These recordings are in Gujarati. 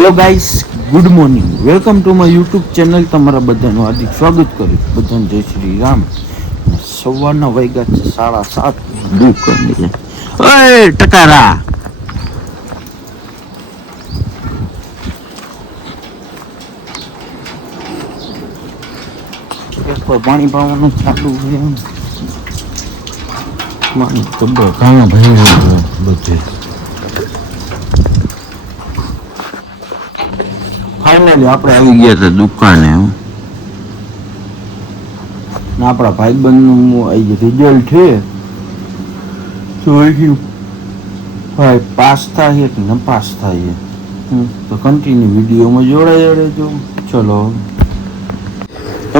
Hello guys, good morning, welcome to my YouTube channel. તમારા બધાનું હાર્દિક સ્વાગત કરું. બધાને જય શ્રી રામ. સવારના વાગ્યા છે 7:30. બુક કરી છે. ઓય ટકારા, પાણી પાવાનું ચાલુ છે. પાણી તો ઘણા ભાઈ બધે. ફાઇનલી આપણે આવી ગયા હતા દુકાને. આપણા ભાઈબંધનું રિઝલ્ટ છે તો ભાઈ પાસ થાય કે ન પાસ થાય તો કન્ટિન્યુ વિડીયોમાં જોડાઈ રહેજો. ચલો,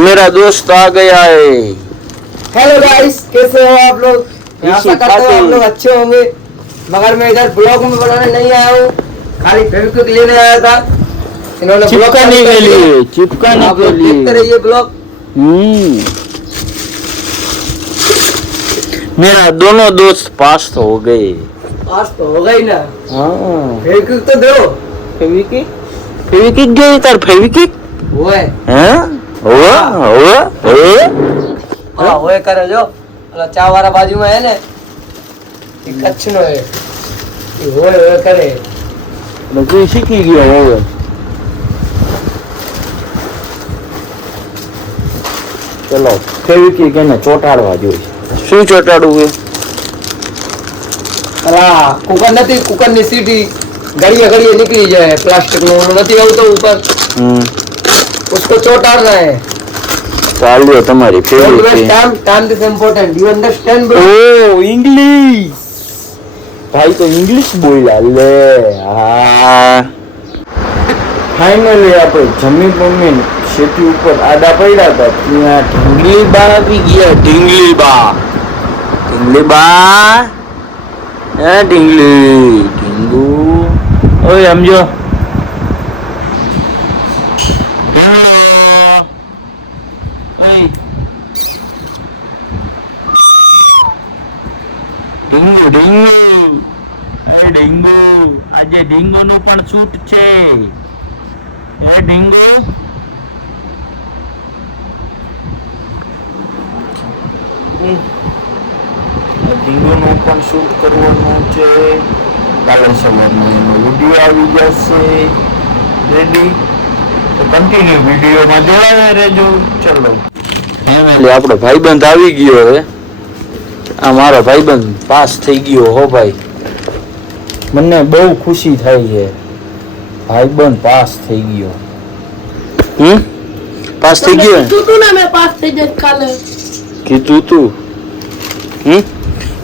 मेरा दोस्त आ गया है. हेलो गाइस, कैसे हो आप लोग? आशा करता हूँ आप लोग अच्छे होंगे. मगर मैं इधर ब्लॉग में बनाने नहीं आया हूँ, खाली फेविक्विक लेने आया था. इन्होंने चिपकाने के लिए देखते रहिए ब्लॉग. मेरा दोनों दोस्त पास तो हो गए. पास तो हो गई ना. हाँ, फेविक्विक तो दो. फेविक्विक गई तार फेविक्विक वो है. हैं? हाँ वो करे जो चा वाला बाजू में है ने ये कच्छ नो है ये वो करे બધું શીખી ગયો હવે. ચલો, ફેવિક્વિક એને ચોટાડવા જોઈએ. શું ચોટાડવું છે? अला कुकर नहीं, कुकर ની सीटी घड़िया घड़िया निकली जाए. प्लास्टिक नो नहीं आवतो ऊपर, उसको ચોટાડना है. ચાલ્યો તમારી Fevikwik. time is important, you understand bro? ઓ ઇંગ્લિશ ભાઈ તો ઇંગ્લિશ બોલ્યા લે. હા, ફાઇનલી આપણે જમી બમીને સેટી ઉપર આડા પડ્યા હતા ત્યાં ઢીંગલી બા આવી ગયા. ઢીંગલી બા હે ઢીંગલી ઢીંગુ. ઓય સમજો ઢીંગુ ઢીંગુ. એ ઢીંગુ, આજે ઢીંગુ નો પણ શૂટ છે. એ ઢીંગુ ઢીંગુ નું પણ શૂટ કરવાનું છે. કાલે સવારનો એનો વિડીયો આવી જશે. રેડી? તો કન્ટિન્યુ વિડીયોમાં જોડાયા રહેજો. ચલો, ફેમિલી આપણો ભાઈબંધ આવી ગયો હે. આ મારો ભાઈબંધ પાસ થઈ ગયો હો ભાઈ. મને બહુ ખુશી થાય છે. ભાઈબંધ પાસ થઈ ગયો. પાસ થઈ ગયો. તું ને મેં પાસ થઈ જાય કાલે. કીધું તું?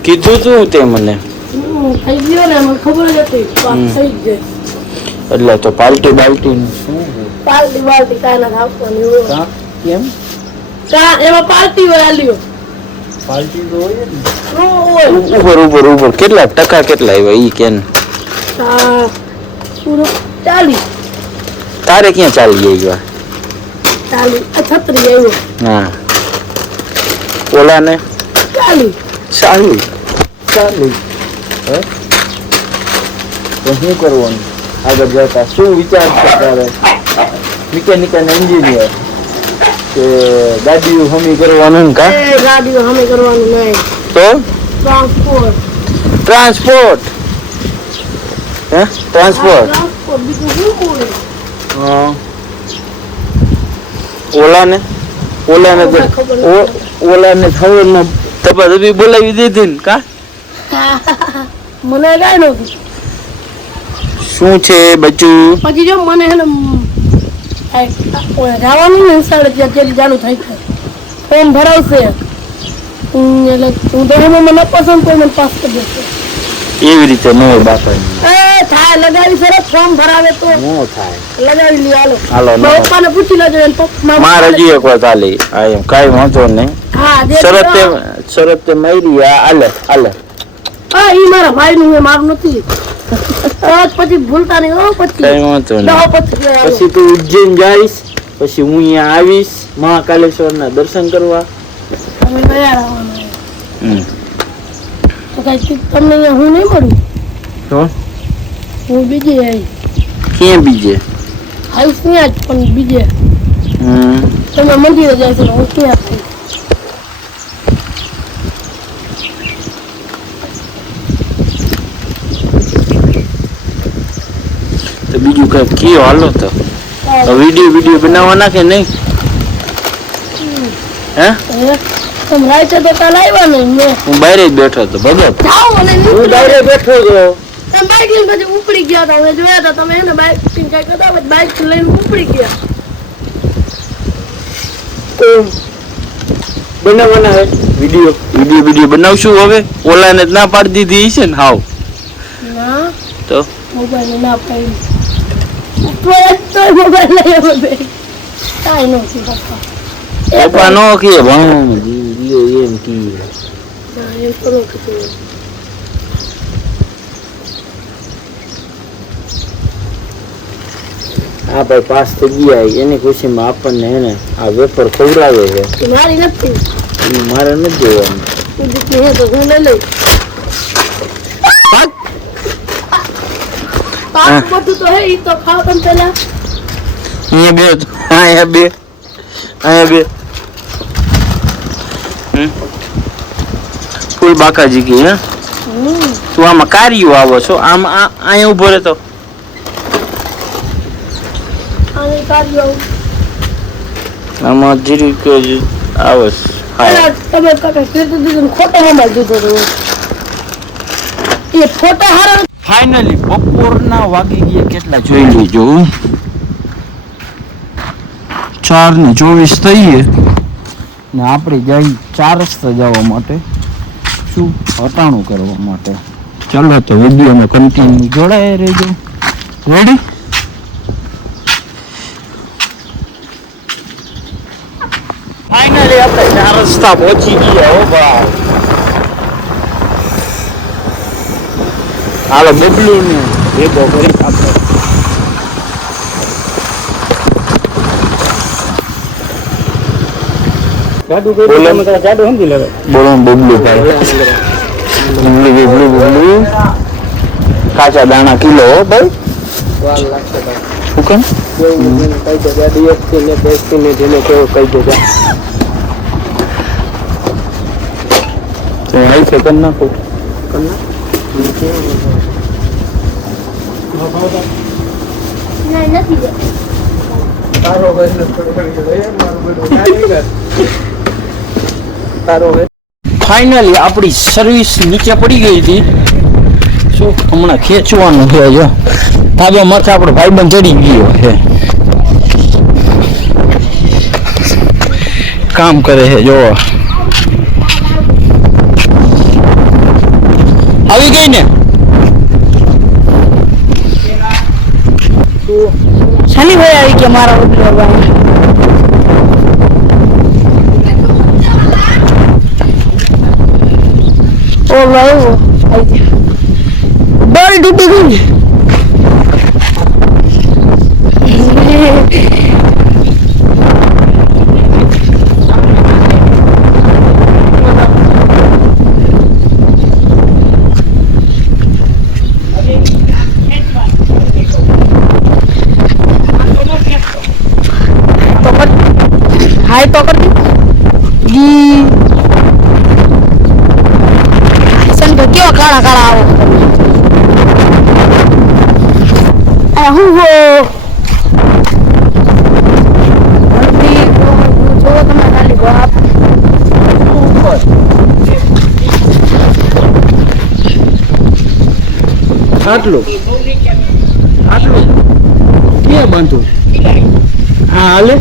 કીધું તું તે મને? થઈ ગયો ને, મને ખબર જ હતી પાસ થઈ જાય. એટલે તો પાર્ટી બાલ્ટી નું શું? પાર્ટી બાલ્ટી કાંઈ ના આપવાની હોય. કેમ? એમાં પાર્ટી હોય આલ્યો. પાર્ટી તો હોય ને. ઉપર કેટલા ટકા કેટલા આવ્યા ઈ કેન? પૂરો 40. તારે ક્યાં ચાલી આવ્યા? 36 આવ્યો. હા, ઓલા ને 40. હે તો શું કરવાનું આગળ જતા? શું વિચાર છે તારે? મિકેનિકલ એન્જિનિયર કે ગાડીઓ હમી કરવાનું? કા ગાડીઓ હમે કરવાનું નહીં તો ટ્રાન્સપોર્ટ. હે ટ્રાન્સપોર્ટ બીજું શું બોલે? હા, ઓલાને ખબરમાં તપાસ બોલાવી દીધી ને? કા મને કઈ નતું. શું છે બચ્ચું? પછી જો મને હે ને જવાનું ને સાડે ત્યાં ચાલુ થાય છે. ફોર્મ ભરાવશે એટલે હું તો મને ન પસંદ કોઈ મને પાસ કરી દેશે. એવી રીતે ન હોય બાપા. થાય લગાવી સરસ ફોર્મ ભરાવે તો ન થાય. લગાવી લ્યો. હાલો પપ્પાને પૂછી લેજો. મારે હજી એક વાત હાલી. કઈ વાંધો નહીં. હા, શરત તે મારી. હાલે હા, ઈ મારા ભાઈ નું મારું નથી. પછી ભૂલતા નહીં. કઈ વાંધો નહીં. પછી તું ઉજ્જૈન જઈશ, પછી હું અહીંયા આવીશ મહાકાલેશ્વર ના દર્શન કરવા. તો કઈ તમને અહીંયા હું નહીં મળું તો હું બીજી આવી. ક્યાં બીજે? હાઉસ ત્યાં જ પણ બીજે તમે મંદિરે જાય છે હું ત્યાં છું. તો બીજું કઈ કયો હાલો તો વિડીયો બનાવવાના કે નહીં? હે તમે રાઈતે તો કાલ આવ્યા નહીં મેં હું બહાર જ બેઠો હતો ભગત. જાઓ મને હું બહાર બેઠો છો. તમે બાઈક લઈને પછી ઉપડી ગયા હતા મેં જોયા હતા તમે એને બાઈક થી કઈ કરતા પછી બાઈક લઈને ઉપડી ગયા. બનાવવાના હે વિડીયો બનાવશું હવે. ઓલાને જ ના પાડી દીધી છે ને હાવ. ના તો મોબાઈલ ના પાડી તો મોબાઈલ લઈ આવ્યો બે કાંઈ નથી પપ્પા પપ્પા નો કે ભણવામાં જીવ એમ કી એમ કરો કે આ ભાઈ પાસ થઈ ગયા એની ખુશીમાં આપણને એને આ વેફર ખવડાવે છે. મારી નથી ઈ મારે નથી જોવાનું. દીકરી હે તો હું લઈ લઉં. પાસ બધું તો હે ઈ તો ખાવ પણ પેલા અહીંયા બે ફૂલ બાકાજી કી હે. તું આમાં કાર્યો આવો છો આમ અહીંયા ઉભો રહેતો આને કાઢ્યો આમાં જીરીક જ આવે છે. પેલા તમે કાકા કીધું દીધું ખોટો મોબાઈલ દીધો તો એ ફોટો હારો. ફાઇનલી બપોરના વાગી ગયા કેટલા જોઈ લેજો 4:24 થઈએ ને આપણે જઈ 4 રસ્તા જવા માટે શું હટાણું કરવા માટે. ચાલો તો વિડીયોમાં કન્ટિન્યુ જોડાય રહેજો. રેડી? ફાઇનલી આપણે 4 રસ્તા પહોંચી ગયા હો ભાઈ. હાલો બબલું ને ભેગો કરી આપણે. બોલો બબલુ ભાઈ. બબલુ કાચા દાણા કિલો હો ભાઈ. શું કેમ તો આવી છે કરી નાખો. નહીં નથી ગયા. ફાઇનલી આપણી સર્વિસ નીચે પડી ગઈ હતી. શું હમણાં ખેંચવાનું છે જો ધાબા માથે આપણો ભાઈબંધ ચડી ગયો છે. કામ કરે છે જો આવી ગઈ ને. શનિ ભાઈ આવી ગયા મારા બદલે ભાઈ. ઓ ભાઈ દોરી તૂટી ગઈ. હાય તો कर दी સંતો કેવા કાળા કાળા આવો હું હો જો તમે ખાલી બાપ આટલું ક્યાં બાંધું હા હાલે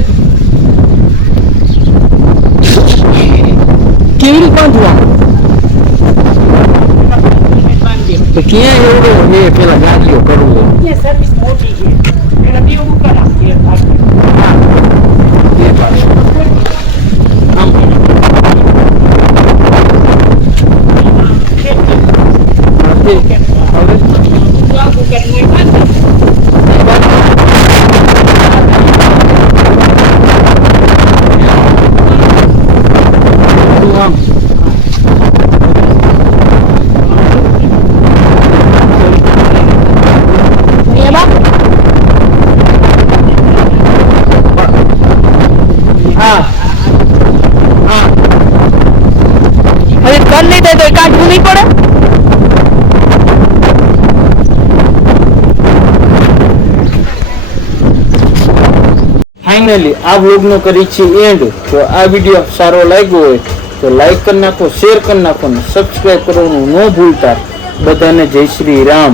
કેવી રીતે બાંધવા તો ક્યાં એવું એ પેલા ગાડીઓ કરવું સર્વિસ મોટી છે એને બે ઉપર આપીએ એ પાછું આમ નહીં થાય તો એ કાઢવું નહીં પડે. ફાઇનલી આ વ્લોગનો કરી છે એન્ડ. તો આ વિડીયો સારો લાગ્યો હોય તો લાઈક કરી નાખો, શેર કરી નાખો અને સબસ્ક્રાઈબ કરવાનું ન ભૂલતા. બધાને જય શ્રી રામ.